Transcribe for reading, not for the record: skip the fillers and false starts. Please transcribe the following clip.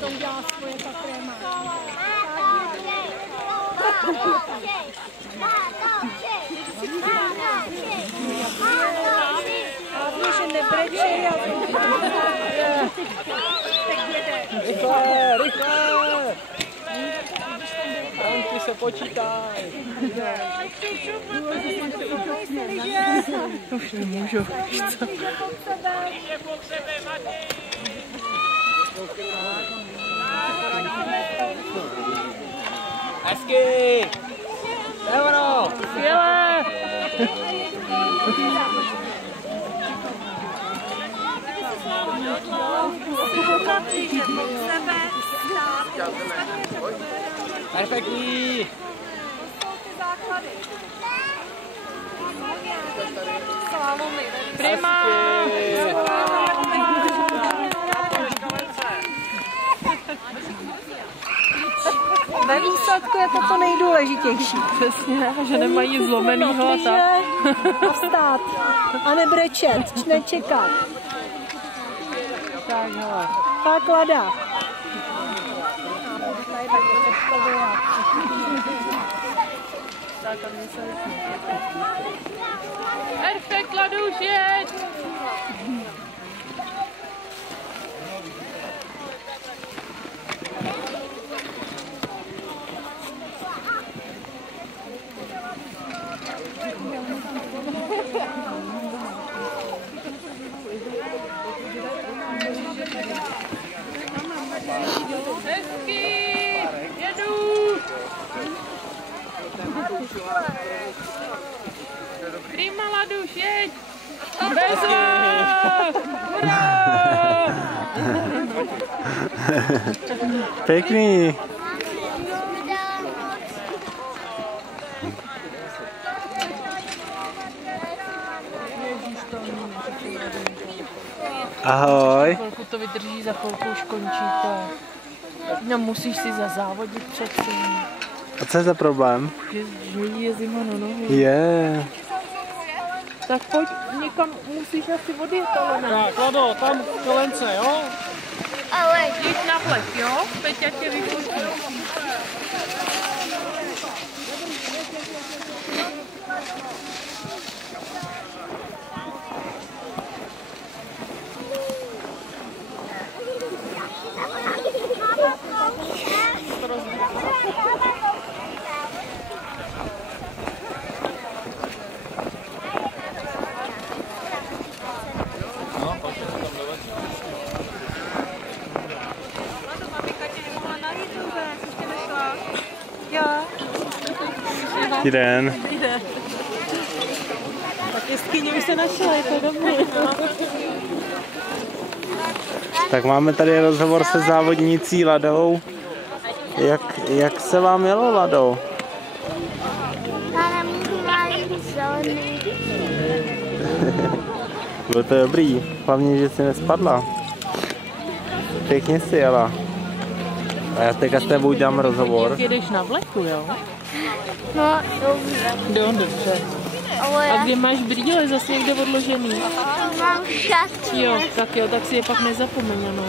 To udělá svoje ta kréma. Hlavně, že nebreče a tak jede. Rychle, rychle! Ranky se počítaj. Už nemůžu. Hezky! Euro! Skvělé! Perfektní! Prima! Ve výsledku je to nejdůležitější. Přesně, že nemají zlomený hlata. A vstát. A nebrečet, nečekat. Tak, hele. Pak lada. Perfekt, Laduš, jeď! Hezky! Jedu! Prima, Laduš, jeď! Bezva! Pěkný. Ahoj. Chvilku to vydrží, za chvilku už končíte. No musíš si zazávodit předtím. A co je za problém? Že je zima na nohy. Je. Tak pojď někam, musíš asi odjet, ale ne. Tak, Lado, tam kolence, jo? Ale jdi na vlek, jo? Peťa tě vyfotí. Dobrý den. Tak jeskyně už se našla, je to dobrý. Tak máme tady rozhovor se závodnicí Ladou. Jak se vám jelo, Lado? Bylo to dobrý, hlavně, že jsi nespadla. Pěkně jsi jela. A já teďka s tebou udělám rozhovor. Jak jedeš na vleku, jo? No, dobře. Dobře. Ale A kde máš brýle zase někde odložený? mám šatky. Jo, tak si je pak nezapomeň, no.